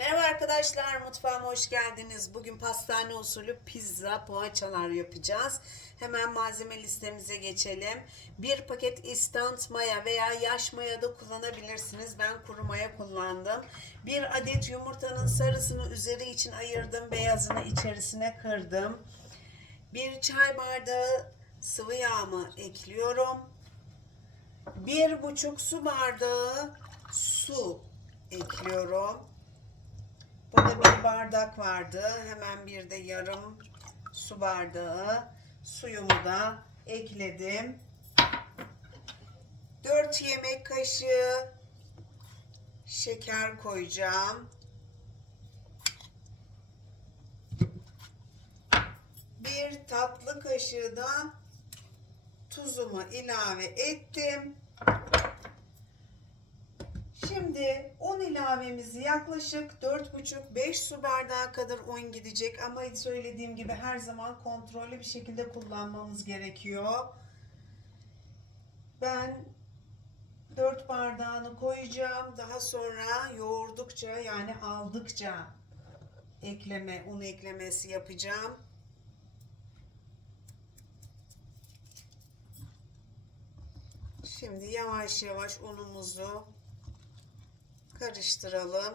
Merhaba arkadaşlar, mutfağıma hoş geldiniz. Bugün pastane usulü pizza poğaçalar yapacağız. Hemen malzeme listemize geçelim. Bir paket instant maya veya yaş maya da kullanabilirsiniz. Ben kuru maya kullandım. Bir adet yumurtanın sarısını üzeri için ayırdım. Beyazını içerisine kırdım. Bir çay bardağı sıvı yağımı ekliyorum. Bir buçuk su bardağı su ekliyorum. Burada bir bardak vardı. Hemen bir de yarım su bardağı suyumu da ekledim. 4 yemek kaşığı şeker koyacağım. Bir tatlı kaşığı da tuzumu ilave ettim. Şimdi un ilavemizi yaklaşık 4,5-5 su bardağı kadar un gidecek ama söylediğim gibi her zaman kontrollü bir şekilde kullanmamız gerekiyor. Ben 4 bardağını koyacağım. Daha sonra yoğurdukça yani aldıkça ekleme, un eklemesi yapacağım. Şimdi yavaş yavaş unumuzu karıştıralım.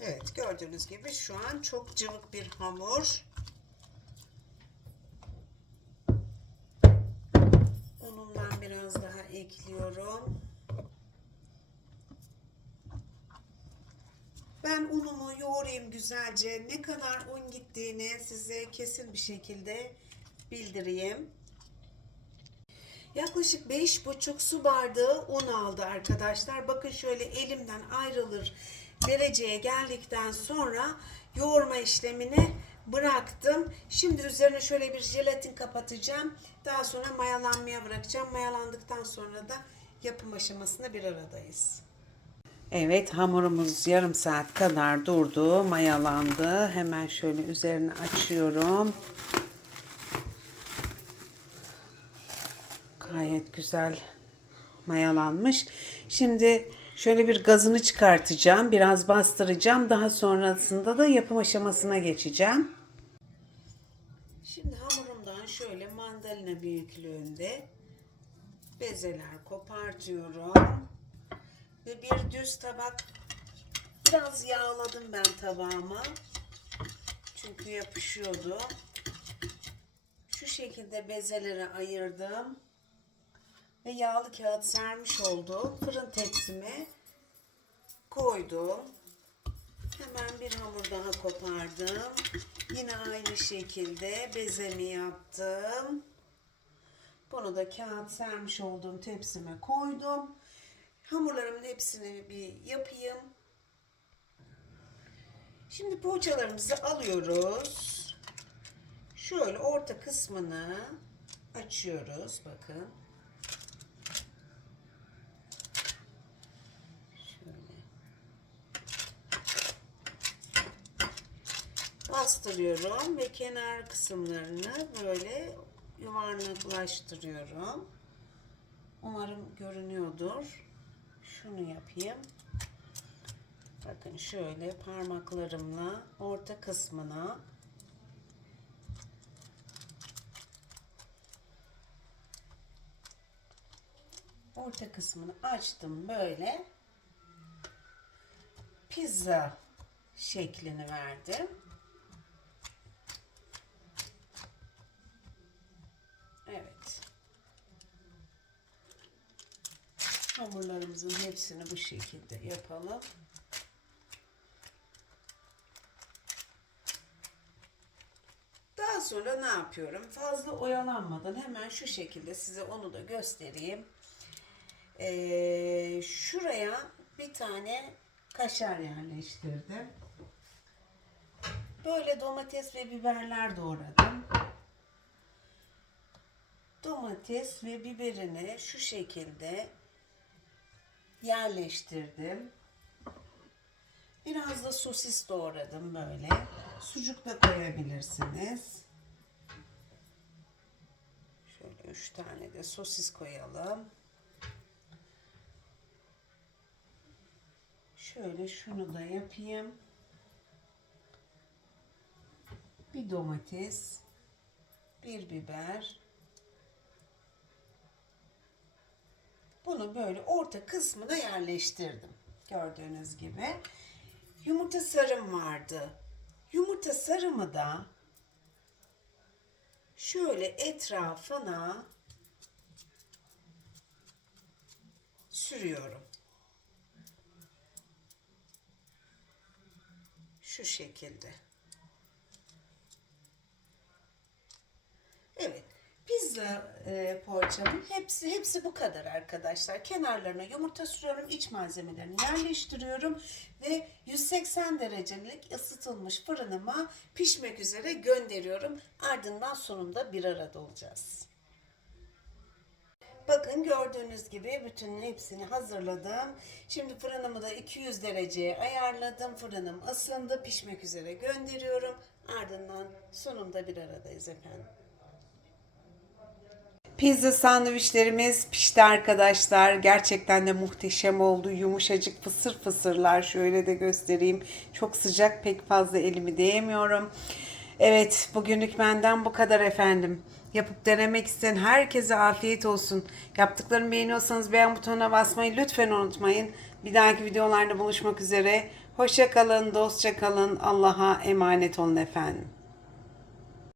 Evet gördüğünüz gibi şu an çok cıvık bir hamur. Unundan biraz daha ekliyorum. Ben unumu yoğurayım güzelce. Ne kadar un gittiğini size kesin bir şekilde bildireyim. Yaklaşık 5,5 su bardağı un aldı arkadaşlar. Bakın şöyle elimden ayrılır dereceye geldikten sonra yoğurma işlemini bıraktım. Şimdi üzerine şöyle bir jelatin kapatacağım. Daha sonra mayalanmaya bırakacağım. Mayalandıktan sonra da yapım aşamasında bir aradayız. Evet hamurumuz yarım saat kadar durdu, mayalandı. Hemen şöyle üzerini açıyorum. Gayet güzel mayalanmış. Şimdi şöyle bir gazını çıkartacağım, biraz bastıracağım. Daha sonrasında da yapım aşamasına geçeceğim. Şimdi hamurumdan şöyle mandalina büyüklüğünde bezeler kopartıyorum. Ve bir düz tabak biraz yağladım ben tabağıma. Çünkü yapışıyordu. Şu şekilde bezeleri ayırdım. Ve yağlı kağıt sermiş olduğum fırın tepsime koydum. Hemen bir hamur daha kopardım. Yine aynı şekilde bezemi yaptım. Bunu da kağıt sermiş olduğum tepsime koydum. Hamurlarımın hepsini bir yapayım. Şimdi poğaçalarımızı alıyoruz. Şöyle orta kısmını açıyoruz. Bakın. Şöyle. Bastırıyorum ve kenar kısımlarını böyle yuvarlaklaştırıyorum. Umarım görünüyordur. Şunu yapayım. Bakın şöyle parmaklarımla orta kısmına orta kısmını açtım böyle. Pizza şeklini verdim. Evet. Hamurlarımızın hepsini bu şekilde yapalım. Daha sonra ne yapıyorum? Fazla oyalanmadan hemen şu şekilde size onu da göstereyim. Ee, şuraya bir tane kaşar yerleştirdim. Böyle domates ve biberler doğradım. Domates ve biberini şu şekilde yerleştirdim. Biraz da sosis doğradım böyle. Sucuk da koyabilirsiniz. Şöyle Üç tane de sosis koyalım. Şöyle şunu da yapayım. Bir domates, bir biber. Bunu böyle orta kısmına yerleştirdim. Gördüğünüz gibi. Yumurta sarım vardı. Yumurta sarımı da şöyle etrafına sürüyorum. Şu şekilde. Evet. Pizza e, poğaçamın hepsi hepsi bu kadar arkadaşlar. Kenarlarına yumurta sürüyorum, iç malzemelerini yerleştiriyorum ve 180 derecelik ısıtılmış fırınıma pişmek üzere gönderiyorum. Ardından sonunda bir arada olacağız. Bakın gördüğünüz gibi bütün hepsini hazırladım. Şimdi fırınımı da 200 dereceye ayarladım. Fırınım ısındı. Pişmek üzere gönderiyorum. Ardından sonunda bir aradayız efendim. Pizza sandviçlerimiz pişti arkadaşlar. Gerçekten de muhteşem oldu. Yumuşacık fısır fısırlar. Şöyle de göstereyim. Çok sıcak pek fazla elimi değemiyorum. Evet bugünlük benden bu kadar efendim. Yapıp denemek isteyen herkese afiyet olsun. Yaptıklarımı beğeniyorsanız beğen butonuna basmayı lütfen unutmayın. Bir dahaki videolarda buluşmak üzere. Hoşça kalın, dostça kalın. Allah'a emanet olun efendim.